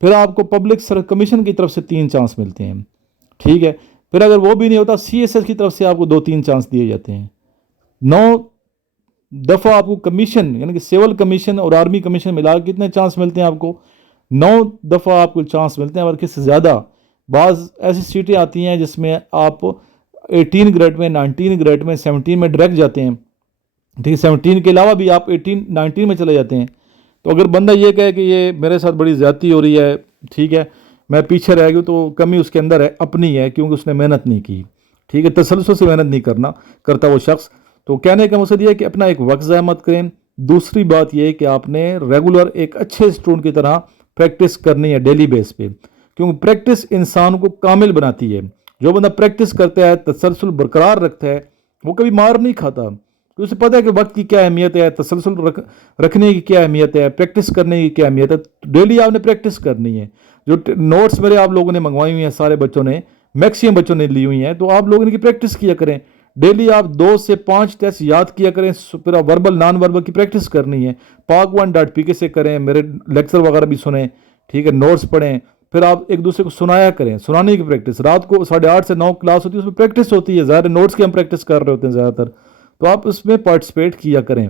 پھر آپ کو پبلک سروس کمیشن کی طرف سے 3 چانس ملتے ہیں، ٹھیک ہے، پھر اگر وہ بھی نہیں ہوتا CSS کی طرف سے آپ کو 2-3 چانس دیے جاتے ہیں، 9 دفعہ آپ کو کمیشن یعنی کہ سول کمیشن اور آرمی کمیشن ملا کے کتنے چانس ملتے ہیں آپ کو؟ 9 دفعہ آپ کو چانس ملتے ہیں، اور کس سے زیادہ بعض ایسی سیٹیں آتی ہیں جس میں آپ 18 گریڈ میں، 19 گریڈ میں، 17 میں ڈائریکٹ جاتے ہیں، ٹھیک ہے، 17 کے علاوہ بھی آپ 18 19 میں چلے جاتے ہیں۔ تو اگر بندہ یہ کہے کہ یہ میرے ساتھ بڑی زیادتی ہو رہی ہے، ٹھیک ہے، میں پیچھے رہ گیا، تو کمی اس کے اندر ہے، اپنی ہے، کیونکہ اس نے محنت نہیں کی، ٹھیک ہے، تسلسل سے محنت نہیں کرتا وہ شخص۔ تو کہنے کا مقصد یہ ہے کہ اپنا ایک وقت ضائع مت کریں۔ دوسری بات یہ ہے کہ آپ نے ریگولر ایک اچھے اسٹوڈنٹ کی طرح پریکٹس کرنی ہے ڈیلی بیس پہ، کیونکہ پریکٹس انسان کو کامل بناتی ہے۔ جو بندہ پریکٹس کرتا ہے، تسلسل برقرار رکھتا ہے، وہ کبھی مار نہیں کھاتا، تو اسے پتہ ہے کہ وقت کی کیا اہمیت ہے، تسلسل رکھنے کی کیا اہمیت ہے، پریکٹس کرنے کی کیا اہمیت ہے۔ ڈیلی آپ نے پریکٹس کرنی ہے۔ جو نوٹس میرے آپ لوگوں نے منگوائی ہوئی ہیں، سارے بچوں نے، میکسیمم بچوں نے لی ہوئی ہیں، تو آپ لوگوں نے کی پریکٹس کیا کریں۔ ڈیلی آپ 2 سے 5 ٹیسٹ یاد کیا کریں، پھر وربل نان وربل کی پریکٹس کرنی ہے، pak1.pk سے کریں، میرے لیکچر وغیرہ بھی سنیں، ٹھیک ہے، نوٹس پڑھیں، پھر آپ ایک دوسرے کو سنایا کریں، سنانے کی پریکٹس۔ رات کو 8:30 سے 9 کلاس ہوتی ہے، اس میں پریکٹس ہوتی ہے، ظاہر نوٹس کی ہم پریکٹس کر رہے ہوتے ہیں زیادہ تر، تو آپ اس میں پارٹیسپیٹ کیا کریں۔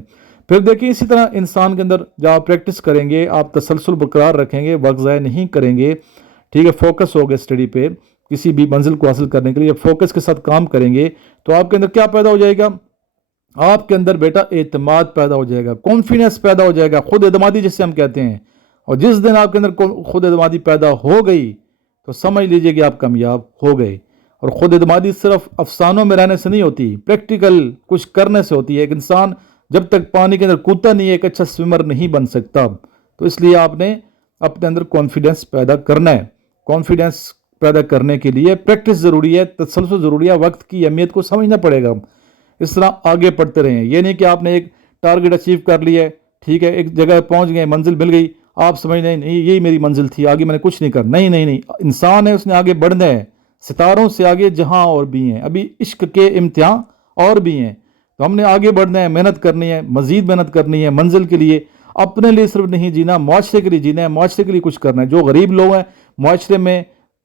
پھر دیکھیں اسی طرح انسان کے اندر جب آپ پریکٹس کریں گے، آپ تسلسل برقرار رکھیں گے، وقت ضائع نہیں کریں گے، ٹھیک ہے، فوکس ہوگا اسٹڈی پہ، کسی بھی منزل کو حاصل کرنے کے لیے فوکس کے ساتھ کام کریں گے، تو آپ کے اندر کیا پیدا ہو جائے گا؟ آپ کے اندر بیٹا اعتماد پیدا ہو جائے گا، کانفیڈنس پیدا ہو جائے گا، خود اعتمادی جسے ہم کہتے ہیں۔ اور جس دن آپ کے اندر خود اعتمادی پیدا ہو گئی تو سمجھ لیجئے کہ آپ کامیاب ہو گئے۔ اور خود اعتمادی صرف افسانوں میں رہنے سے نہیں ہوتی، پریکٹیکل کچھ کرنے سے ہوتی ہے۔ ایک انسان جب تک پانی کے اندر کودتا نہیں ہے، ایک اچھا سوئمر نہیں بن سکتا۔ تو اس لیے آپ نے اپنے اندر کانفیڈنس پیدا کرنا ہے۔ کانفیڈنس پیدا کرنے کے لیے پریکٹس ضروری ہے، تسلسل ضروری ہے، وقت کی اہمیت کو سمجھنا پڑے گا۔ اس طرح آگے بڑھتے رہیں، یہ نہیں کہ آپ نے ایک ٹارگٹ اچیو کر لیا ہے، ٹھیک ہے، ایک جگہ پہنچ گئے، منزل مل گئی، آپ سمجھ نہیں یہی میری منزل تھی، آگے میں نے کچھ نہیں کرنا۔ نہیں، انسان ہے، اس نے آگے بڑھنا ہے، ستاروں سے آگے جہاں اور بھی ہیں، ابھی عشق کے امتحان اور بھی ہیں، تو ہم نے آگے بڑھنا ہے، محنت کرنی ہے، مزید محنت کرنی ہے منزل کے لیے۔ اپنے لیے صرف نہیں جینا، معاشرے کے لیے جینا ہے، معاشرے کے لیے کچھ کرنا ہے۔ جو غریب لوگ ہیں معاشرے میں،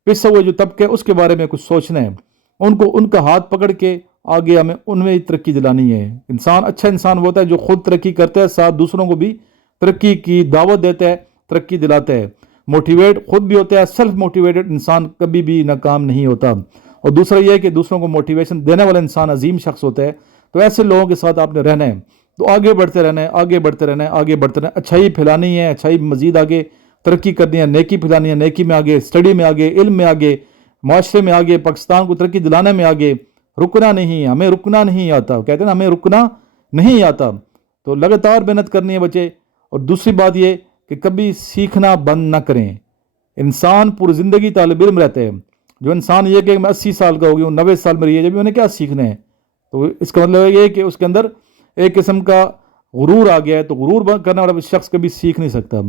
پسے ہوئے جو طبقے، اس کے بارے میں کچھ سوچنا ہے، ان کا ہاتھ پکڑ کے آگے ہمیں ان میں ترقی دلانی ہے۔ اچھا انسان وہ ہوتا ہے جو خود ترقی کرتا ہے، ساتھ دوسروں کو بھی ترقی کی دعوت دیتا ہے، ترقی دلاتا ہے، موٹیویٹ خود بھی ہوتا ہے۔ سیلف موٹیویٹڈ انسان کبھی بھی ناکام نہیں ہوتا۔ اور دوسرا یہ ہے کہ دوسروں کو موٹیویشن دینے والا انسان عظیم شخص ہوتا ہے۔ تو ایسے لوگوں کے ساتھ آپ نے رہنا ہے، تو آگے بڑھتے رہنا ہے، آگے بڑھتے رہنا ہے، آگے بڑھتے رہنا ہے، اچھائی پھیلانی ہے، اچھائی مزید آگے ترقی کرنی ہے، نیکی پھیلانی ہے، نیکی میں آگے، اسٹڈی میں آگے، علم میں آگے، معاشرے میں آگے، پاکستان کو ترقی دلانے میں آگے۔ رکنا نہیں، ہمیں رکنا نہیں آتا، کہتے ہیں نا ہمیں رکنا نہیں آتا، تو لگاتار محنت کرنی ہے بچے۔ اور دوسری بات یہ کہ کبھی سیکھنا بند نہ کریں۔ انسان پوری زندگی طالب علم رہتا ہے۔ جو انسان یہ کہ میں 80 سال کا ہو گیا ہوں، 90 سال میں رہی ہے، جب انہیں کیا سیکھنا ہے؟ تو اس کا مطلب یہ ہے کہ اس کے اندر ایک قسم کا غرور آ گیا ہے، تو غرور کرنے والا شخص کبھی سیکھ نہیں سکتا۔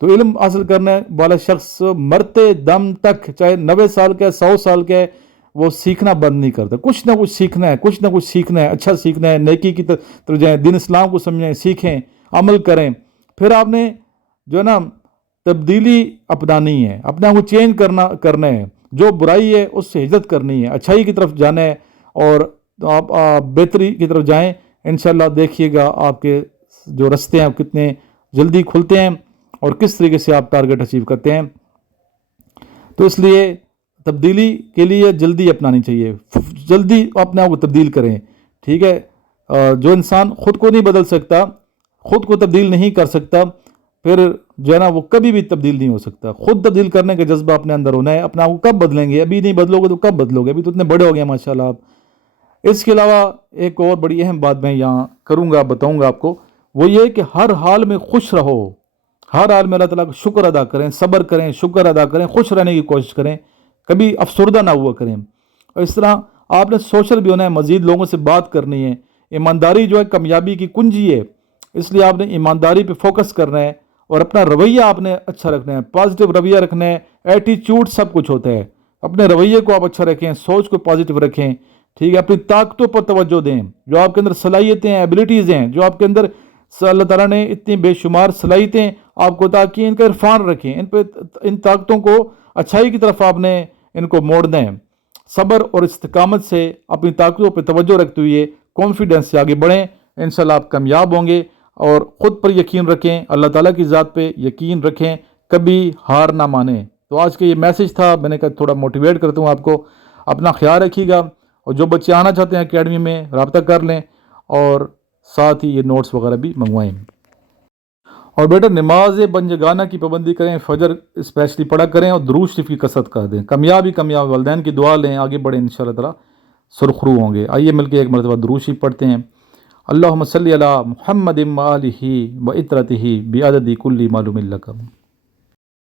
تو علم حاصل کرنے والا شخص مرتے دم تک، چاہے 90 سال کا ہے، 100 سال کا ہے، وہ سیکھنا بند نہیں کرتا۔ کچھ نہ کچھ سیکھنا ہے، کچھ نہ کچھ سیکھنا ہے، اچھا سیکھنا ہے، نیکی کی طرف جائیں، دین اسلام کو سمجھیں، سیکھیں، عمل کریں۔ پھر آپ نے جو ہے نا تبدیلی اپنانی ہے، اپنے آپ کو چینج کرنا ہے، جو برائی ہے اس سے ہجرت کرنی ہے، اچھائی کی طرف جانا ہے، اور آپ بہتری کی طرف جائیں۔ انشاءاللہ دیکھیے گا آپ کے جو رستے ہیں کتنے جلدی کھلتے ہیں، اور کس طریقے سے آپ ٹارگٹ اچیو کرتے ہیں۔ تو اس لیے تبدیلی کے لیے جلدی اپنانی چاہیے، جلدی اپنے آپ کو تبدیل کریں، ٹھیک ہے۔ جو انسان خود کو نہیں بدل سکتا، خود کو تبدیل نہیں کر سکتا، پھر جو ہے نا وہ کبھی بھی تبدیل نہیں ہو سکتا۔ خود تبدیل کرنے کا جذبہ اپنے اندر ہونا ہے۔ اپنے آپ کو کب بدلیں گے؟ ابھی نہیں بدلو گے تو کب بدلو گے؟ ابھی تو اتنے بڑے ہو گئے ماشاءاللہ آپ۔ اس کے علاوہ ایک اور بڑی اہم بات میں یہاں کروں گا، بتاؤں گا آپ کو، وہ یہ کہ ہر حال میں خوش رہو، ہر حال میں اللہ تعالیٰ کا شکر ادا کریں، صبر کریں، شکر ادا کریں، خوش رہنے کی کوشش کریں، کبھی افسردہ نہ ہوا کریں۔ اور اس طرح آپ نے سوشل بھی ہونا ہے، مزید لوگوں سے بات کرنی ہے۔ ایمانداری جو ہے کامیابی کی کنجی ہے، اس لیے آپ نے ایمانداری پہ فوکس کرنا ہے، اور اپنا رویہ آپ نے اچھا رکھنا ہے، پازیٹیو رویہ رکھنا ہے۔ ایٹیچیوڈ سب کچھ ہوتا ہے، اپنے رویے کو آپ اچھا رکھیں، سوچ کو پازیٹیو رکھیں، ٹھیک ہے، اپنی طاقتوں پر توجہ دیں، جو آپ کے اندر صلاحیتیں ہیں، ایبلٹیز ہیں، جو آپ کے اندر اللہ تعالیٰ نے اتنی بے شمار صلاحیتیں آپ کو عطا کی، ان کا عرفان رکھیں، ان طاقتوں کو اچھائی کی طرف آپ نے ان کو موڑ دیں۔ صبر اور استقامت سے اپنی طاقتوں پہ توجہ رکھتے ہوئے کانفیڈنس سے آگے بڑھیں، انشاءاللہ آپ کامیاب ہوں گے۔ اور خود پر یقین رکھیں، اللہ تعالیٰ کی ذات پہ یقین رکھیں، کبھی ہار نہ مانیں۔ تو آج کا یہ میسج تھا، میں نے کہا تھوڑا موٹیویٹ کرتا ہوں آپ کو۔ اپنا خیال رکھیے گا، اور جو بچے آنا چاہتے ہیں اکیڈمی میں رابطہ کر لیں، اور ساتھ ہی یہ نوٹس وغیرہ بھی منگوائیں۔ اور بیٹا نماز بنجگانہ کی پابندی کریں، فجر اسپیشلی پڑھا کریں، اور درود شریف کی کثرت کر دیں۔ کامیاب والدین کی دعا لیں، آگے بڑھیں، انشاءاللہ تعالی سرخرو ہوں گے۔ آئیے مل کے ایک مرتبہ درود شریف پڑھتے ہیں۔ اللہم صلی علی محمد و آلہ و اطرتہ بعدد کل معلوم لک۔